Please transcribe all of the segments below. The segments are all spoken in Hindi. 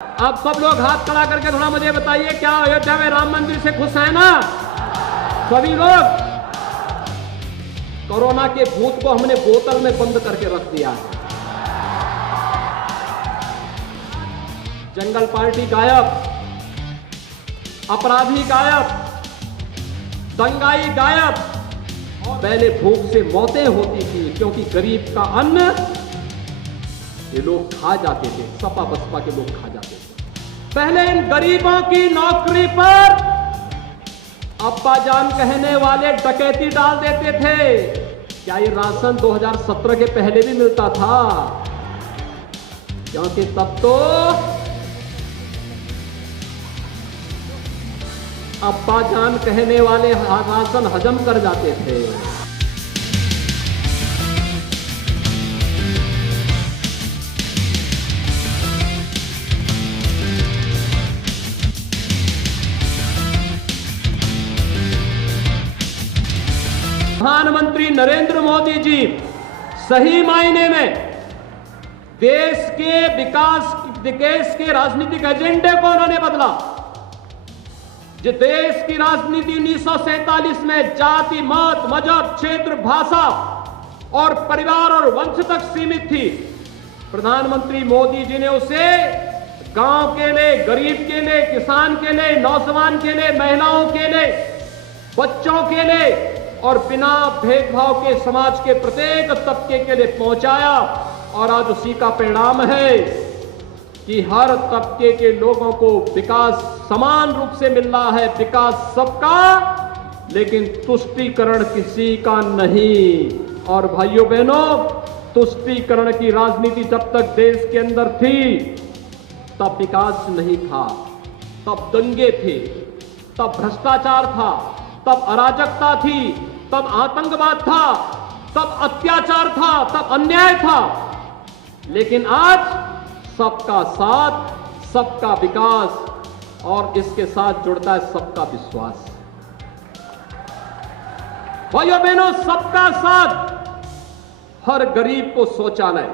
आप सब लोग हाथ खड़ा करके थोड़ा मुझे बताइए, क्या अयोध्या में राम मंदिर से खुश है ना सभी लोग? कोरोना के भूत को हमने बोतल में बंद करके रख दिया है। जंगल पार्टी गायब, अपराधी गायब, दंगाई गायब। पहले भूख से मौतें होती थी क्योंकि गरीब का अन्न ये लोग खा जाते थे, सपा बसपा के लोग खा जाते थे। पहले इन गरीबों की नौकरी पर अब्बा जान कहने वाले डकैती डाल देते थे। क्या ये राशन 2017 के पहले भी मिलता था? क्योंकि तब तो अब्बा जान कहने वाले राशन हजम कर जाते थे। प्रधानमंत्री नरेंद्र मोदी जी सही मायने में देश के विकास, देश के राजनीतिक एजेंडे को उन्होंने बदला। जो देश की राजनीति 1947 में जाति, मत, मजहब, क्षेत्र, भाषा और परिवार और वंश तक सीमित थी, प्रधानमंत्री मोदी जी ने उसे गांव के लिए, गरीब के लिए, किसान के लिए, नौजवान के लिए, महिलाओं के लिए, बच्चों के लिए और बिना भेदभाव के समाज के प्रत्येक तबके के लिए पहुंचाया। और आज उसी का परिणाम है कि हर तबके के लोगों को विकास समान रूप से मिल रहा है। विकास सबका, लेकिन तुष्टीकरण किसी का नहीं। और भाइयों बहनों, तुष्टीकरण की राजनीति जब तक देश के अंदर थी तब विकास नहीं था, तब दंगे थे, तब भ्रष्टाचार था, तब अराजकता थी, तब आतंकवाद था, तब अत्याचार था, तब अन्याय था। लेकिन आज सबका साथ, सबका विकास और इसके साथ जुड़ता है सबका विश्वास। भाइयों बहनों, सबका साथ। हर गरीब को शौचालय,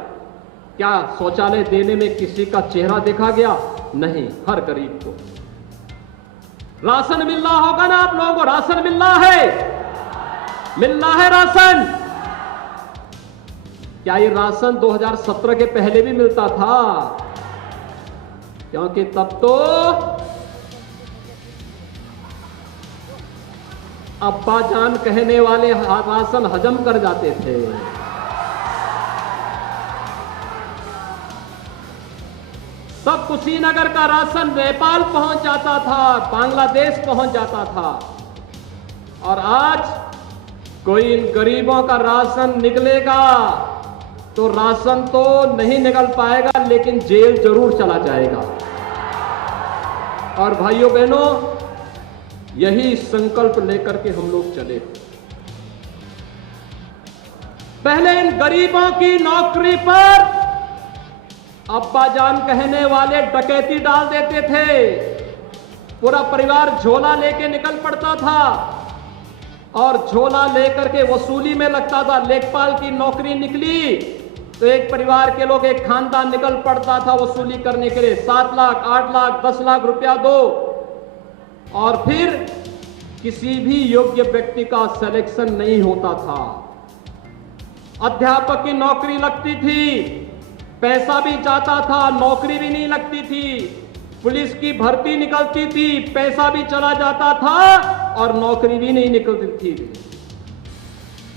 क्या शौचालय देने में किसी का चेहरा देखा गया? नहीं, हर गरीब को राशन मिल रहा होगा ना? आप लोगों को राशन मिल रहा है? मिल रहा है राशन? क्या ये राशन 2017 के पहले भी मिलता था? क्योंकि तब तो अब्बा जान कहने वाले राशन हजम कर जाते थे। तब कुशीनगर का राशन नेपाल पहुंच जाता था, बांग्लादेश पहुंच जाता था। और आज कोई इन गरीबों का राशन निकलेगा तो राशन तो नहीं निकल पाएगा, लेकिन जेल जरूर चला जाएगा। और भाइयों बहनों, यही संकल्प लेकर के हम लोग चले। पहले इन गरीबों की नौकरी पर अब्बा जान कहने वाले डकैती डाल देते थे। पूरा परिवार झोला लेके निकल पड़ता था और झोला लेकर के वसूली में लगता था। लेखपाल की नौकरी निकली तो एक परिवार के लोग, एक खानदान निकल पड़ता था वसूली करने के लिए। 7 लाख, 8 लाख, 10 लाख रुपया दो। और फिर किसी भी योग्य व्यक्ति का सिलेक्शन नहीं होता था। अध्यापक की नौकरी लगती थी, पैसा भी जाता था, नौकरी भी नहीं लगती थी। पुलिस की भर्ती निकलती थी, पैसा भी चला जाता था और नौकरी भी नहीं निकलती थी।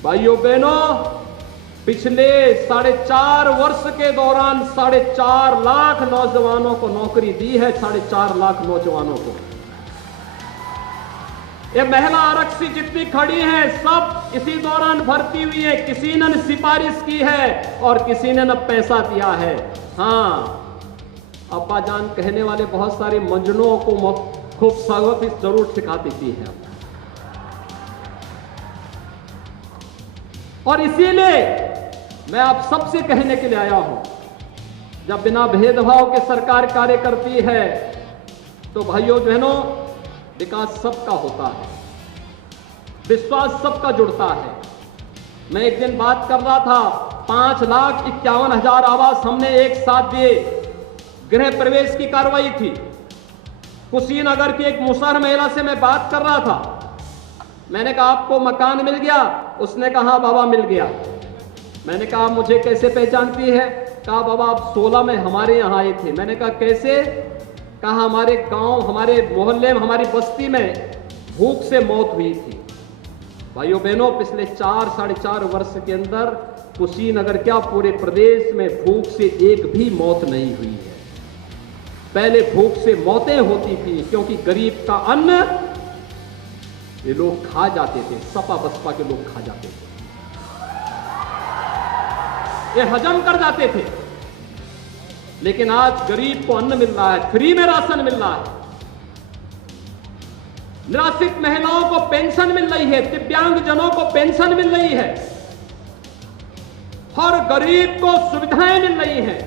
भाइयों बहनों, पिछले 4.5 वर्ष के दौरान 4.5 लाख नौजवानों को नौकरी दी है। 4.5 लाख नौजवानों को। ये महिला आरक्षी जितनी खड़ी हैं, सब इसी दौरान भर्ती हुई है। किसी ने सिफारिश की है और किसी ने न पैसा दिया है। हाँ, अब्बा जान कहने वाले बहुत सारे मंजनों को खूब सबक जरूर सिखा देती है। और इसीलिए मैं आप सबसे कहने के लिए आया हूं, जब बिना भेदभाव के सरकार कार्य करती है तो भाइयों बहनों, विकास सबका होता है, विश्वास सबका जुड़ता है। मैं एक दिन बात कर रहा था, 5,51,000 आवास हमने एक साथ दिए। गृह प्रवेश की कार्रवाई थी। कुशीनगर की एक मुसहर महिला से मैं बात कर रहा था। मैंने कहा आपको मकान मिल गया? उसने कहा बाबा मिल गया। मैंने कहा मुझे कैसे पहचानती है? कहा बाबा आप 16 में हमारे यहाँ आए थे। मैंने कहा कैसे? कहा हमारे गांव, हमारे मोहल्ले में, हमारी बस्ती में भूख से मौत हुई थी। भाइयों बहनों, पिछले 4-4.5 वर्ष के अंदर कुशीनगर क्या पूरे प्रदेश में भूख से एक भी मौत नहीं हुई है। पहले भूख से मौतें होती थी क्योंकि गरीब का अन्न ये लोग खा जाते थे, सपा बसपा के लोग खा जाते थे, ये हजम कर जाते थे। लेकिन आज गरीब को अन्न मिल रहा है, फ्री में राशन मिल रहा है, निराश्रित महिलाओं को पेंशन मिल रही है, दिव्यांगजनों को पेंशन मिल रही है, हर गरीब को सुविधाएं मिल रही हैं।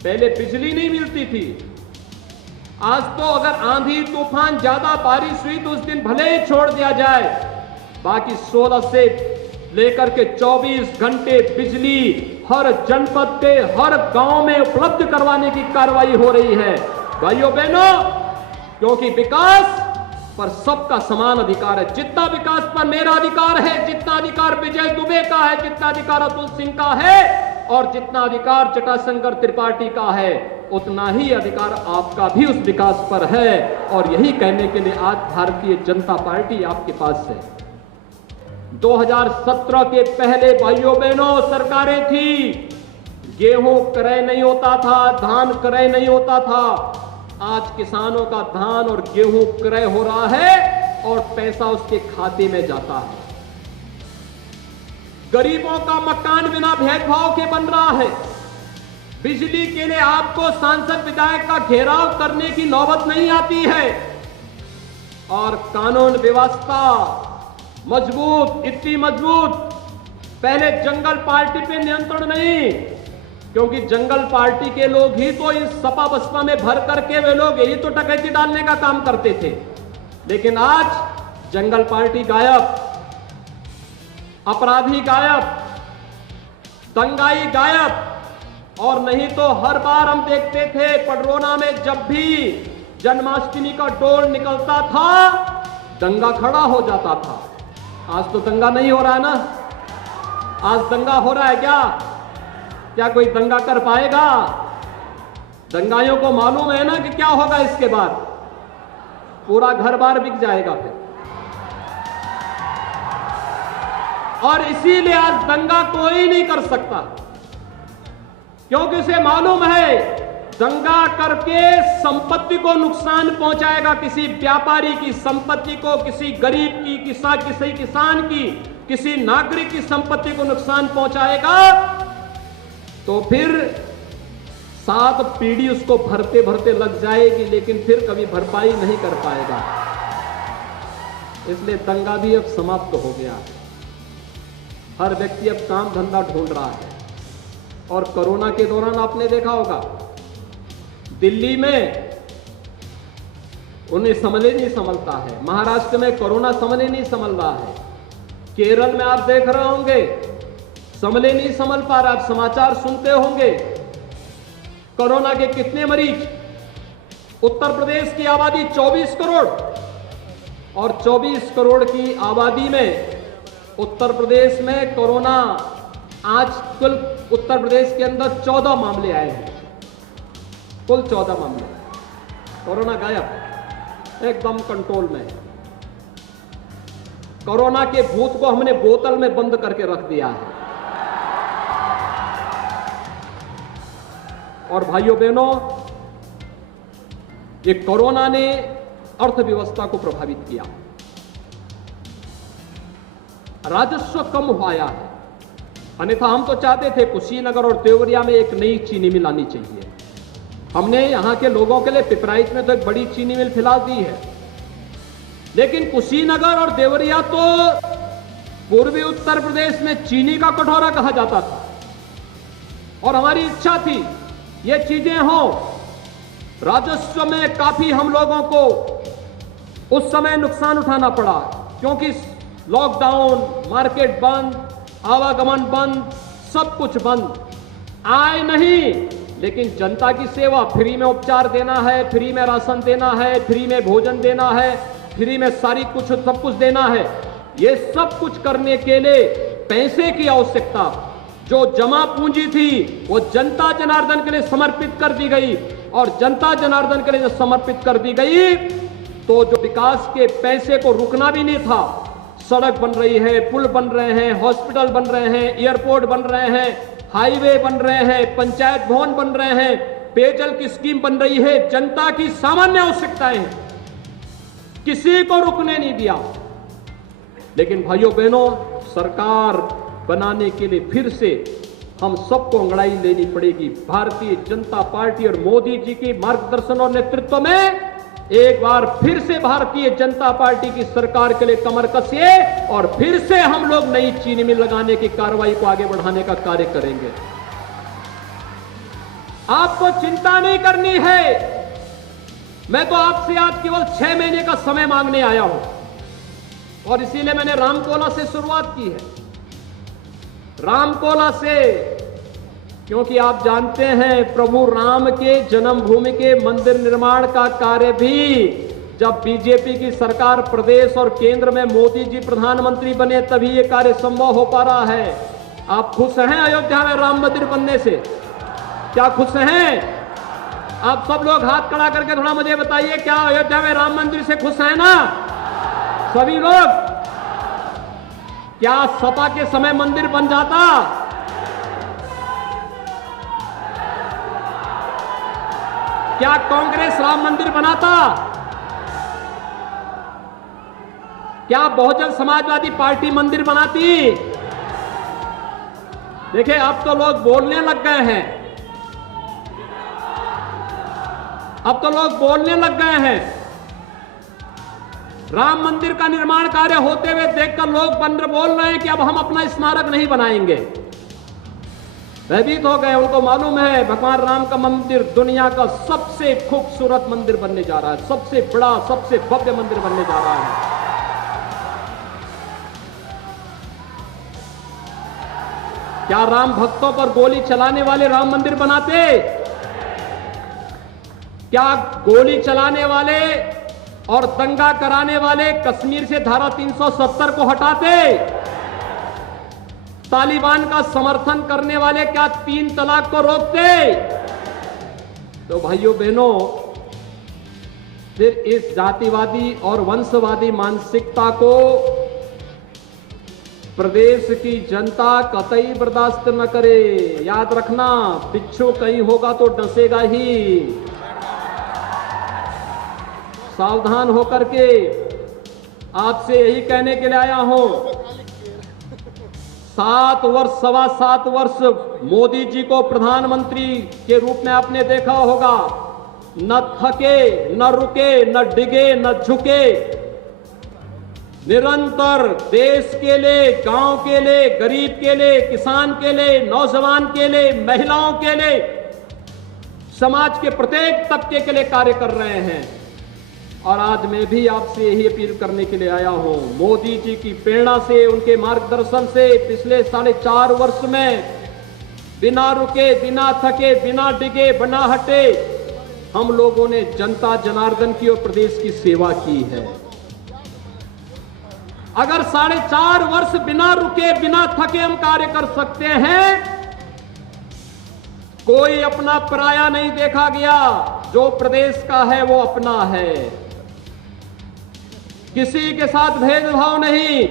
पहले बिजली नहीं मिलती थी, आज तो अगर आंधी तूफान ज्यादा बारिश हुई तो उस दिन भले ही छोड़ दिया जाए, बाकी 16 से लेकर के 24 घंटे बिजली हर जनपद के हर गांव में उपलब्ध करवाने की कार्रवाई हो रही है। भाइयों बहनों, क्योंकि विकास पर सबका समान अधिकार है। जितना विकास पर मेरा अधिकार है, जितना अधिकार विजय दुबे का है, जितना अधिकार अतुल सिंह का है और जितना अधिकार जटाशंकर त्रिपाठी का है, उतना ही अधिकार आपका भी उस विकास पर है। और यही कहने के लिए आज भारतीय जनता पार्टी आपके पास है। 2017 के पहले भाइयों बहनों सरकारें थी, गेहूं क्रय नहीं होता था, धान क्रय नहीं होता था। आज किसानों का धान और गेहूं क्रय हो रहा है और पैसा उसके खाते में जाता है। गरीबों का मकान बिना भेदभाव के बन रहा है। बिजली के लिए आपको सांसद विधायक का घेराव करने की नौबत नहीं आती है। और कानून व्यवस्था मजबूत, इतनी मजबूत, पहले जंगल पार्टी पे नियंत्रण नहीं, क्योंकि जंगल पार्टी के लोग ही तो इस सपा बसपा में भर करके वे लोग यही तो डकैती डालने का काम करते थे। लेकिन आज जंगल पार्टी गायब, अपराधी गायब, दंगाई गायब। और नहीं तो हर बार हम देखते थे पडरौना में जब भी जन्माष्टमी का डोल निकलता था दंगा खड़ा हो जाता था। आज तो दंगा नहीं हो रहा है ना? आज दंगा हो रहा है क्या? क्या कोई दंगा कर पाएगा? दंगाइयों को मालूम है ना कि क्या होगा इसके बाद, पूरा घर बार बिक जाएगा फिर। और इसीलिए आज दंगा कोई नहीं कर सकता, क्योंकि उसे मालूम है दंगा करके संपत्ति को नुकसान पहुंचाएगा, किसी व्यापारी की संपत्ति को, किसी गरीब की, किसी किसान की, किसी नागरिक की संपत्ति को नुकसान पहुंचाएगा, तो फिर 7 पीढ़ी उसको भरते भरते लग जाएगी, लेकिन फिर कभी भरपाई नहीं कर पाएगा। इसलिए दंगा भी अब समाप्त हो गया है। हर व्यक्ति अब काम धंधा ढूंढ रहा है। और कोरोना के दौरान आपने देखा होगा दिल्ली में उन्हें संभले नहीं संभलता है, महाराष्ट्र में कोरोना संभले नहीं संभल रहा है, केरल में आप देख रहे होंगे संभले नहीं संभल पा रहा। आप समाचार सुनते होंगे कोरोना के कितने मरीज। उत्तर प्रदेश की आबादी 24 करोड़ और 24 करोड़ की आबादी में उत्तर प्रदेश में कोरोना, आज कुल उत्तर प्रदेश के अंदर 14 मामले आए हैं, कुल 14 मामले। कोरोना गायब, एकदम कंट्रोल में। कोरोना के भूत को हमने बोतल में बंद करके रख दिया है। और भाइयों बहनों, ये कोरोना ने अर्थव्यवस्था को प्रभावित किया, राजस्व कम हुआ है। अन्यथा हम तो चाहते थे कुशीनगर और देवरिया में एक नई चीनी मिल आनी चाहिए। हमने यहां के लोगों के लिए पिपराइच में तो एक बड़ी चीनी मिल फिलहाल दी है, लेकिन कुशीनगर और देवरिया तो पूर्वी उत्तर प्रदेश में चीनी का कटोरा कहा जाता था। और हमारी इच्छा थी ये चीजें हों। राजस्व में काफी हम लोगों को उस समय नुकसान उठाना पड़ा, क्योंकि लॉकडाउन, मार्केट बंद, आवागमन बंद, सब कुछ बंद। आय नहीं, लेकिन जनता की सेवा, फ्री में उपचार देना है, फ्री में राशन देना है, फ्री में भोजन देना है, फ्री में सारी कुछ सब कुछ देना है, ये सब कुछ करने के लिए पैसे की आवश्यकता, जो जमा पूंजी थी वो जनता जनार्दन के लिए समर्पित कर दी गई। और जनता जनार्दन के लिए जब समर्पित कर दी गई तो जो विकास के पैसे को रुकना भी नहीं था, सड़क बन रही है, पुल बन रहे हैं, हॉस्पिटल बन रहे हैं, एयरपोर्ट बन रहे हैं, हाईवे बन रहे हैं, पंचायत भवन बन रहे हैं, पेयजल की स्कीम बन रही है, जनता की सामान्य आवश्यकताएं हैं, किसी को रुकने नहीं दिया। लेकिन भाइयों बहनों, सरकार बनाने के लिए फिर से हम सबको अंगड़ाई लेनी पड़ेगी। भारतीय जनता पार्टी और मोदी जी के मार्गदर्शन और नेतृत्व में एक बार फिर से भारतीय जनता पार्टी की सरकार के लिए कमर कसिए और फिर से हम लोग नई चीनी मिल लगाने की कार्रवाई को आगे बढ़ाने का कार्य करेंगे। आपको चिंता नहीं करनी है। मैं तो आपसे आज केवल 6 महीने का समय मांगने आया हूं और इसीलिए मैंने रामकोला से शुरुआत की है। रामकोला से, क्योंकि आप जानते हैं प्रभु राम के जन्मभूमि के मंदिर निर्माण का कार्य भी जब बीजेपी की सरकार प्रदेश और केंद्र में मोदी जी प्रधानमंत्री बने तभी ये कार्य संभव हो पा रहा है। आप खुश हैं अयोध्या में राम मंदिर बनने से? क्या खुश हैं? आप सब लोग हाथ खड़ा करके थोड़ा मुझे बताइए, क्या अयोध्या में राम मंदिर से खुश हैं ना सभी लोग? क्या सपा के समय मंदिर बन जाता? क्या कांग्रेस राम मंदिर बनाता? क्या बहुजन समाजवादी पार्टी मंदिर बनाती? देखिए, अब तो लोग बोलने लग गए हैं, अब तो लोग बोलने लग गए हैं। राम मंदिर का निर्माण कार्य होते हुए देखकर लोग बोल रहे हैं कि अब हम अपना स्मारक नहीं बनाएंगे। भयभीत हो गए, उनको मालूम है भगवान राम का मंदिर दुनिया का सबसे खूबसूरत मंदिर बनने जा रहा है, सबसे बड़ा, सबसे भव्य मंदिर बनने जा रहा है। क्या राम भक्तों पर गोली चलाने वाले राम मंदिर बनाते? क्या गोली चलाने वाले और दंगा कराने वाले कश्मीर से धारा 370 को हटाते? तालिबान का समर्थन करने वाले क्या 3 तलाक को रोकते? तो भाइयों बहनों, फिर इस जातिवादी और वंशवादी मानसिकता को प्रदेश की जनता कतई बर्दाश्त न करे। याद रखना, बिच्छू कहीं होगा तो डसेगा ही। सावधान होकर के आपसे यही कहने के लिए आया हूं। 7 वर्ष, 7.25 वर्ष मोदी जी को प्रधानमंत्री के रूप में आपने देखा होगा। न थके, न रुके, न डिगे, न झुके, निरंतर देश के लिए, गांव के लिए, गरीब के लिए, किसान के लिए, नौजवान के लिए, महिलाओं के लिए, समाज के प्रत्येक तबके के लिए कार्य कर रहे हैं। और आज मैं भी आपसे यही अपील करने के लिए आया हूं। मोदी जी की प्रेरणा से, उनके मार्गदर्शन से पिछले 4.5 वर्ष में बिना रुके, बिना थके, बिना डिगे, बिना हटे हम लोगों ने जनता जनार्दन की और प्रदेश की सेवा की है। अगर 4.5 वर्ष बिना रुके, बिना थके हम कार्य कर सकते हैं, कोई अपना पराया नहीं देखा गया। जो प्रदेश का है वो अपना है, किसी के साथ भेदभाव नहीं।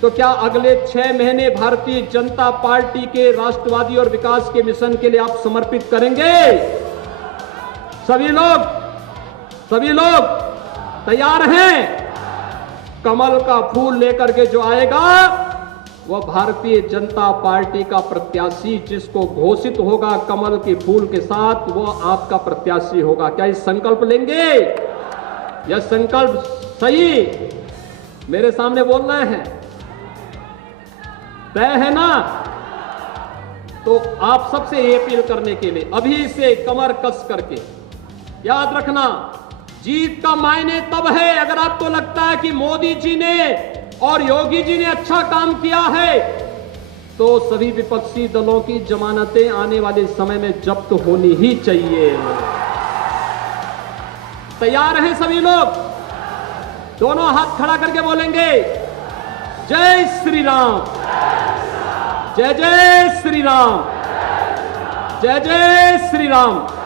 तो क्या अगले 6 महीने भारतीय जनता पार्टी के राष्ट्रवादी और विकास के मिशन के लिए आप समर्पित करेंगे? सभी लोग तैयार हैं? कमल का फूल लेकर के जो आएगा वह भारतीय जनता पार्टी का प्रत्याशी, जिसको घोषित होगा कमल के फूल के साथ, वो आपका प्रत्याशी होगा। क्या इस संकल्प लेंगे? यह संकल्प सही मेरे सामने बोलना है, तय है ना? तो आप सबसे ये अपील करने के लिए अभी से कमर कस करके याद रखना, जीत का मायने तब है अगर आपको लगता है कि मोदी जी ने और योगी जी ने अच्छा काम किया है, तो सभी विपक्षी दलों की जमानतें आने वाले समय में जब्त होनी ही चाहिए। तैयार हैं सभी लोग? दोनों हाथ खड़ा करके बोलेंगे जय श्री राम, जय जय श्री राम, जय जय श्री राम।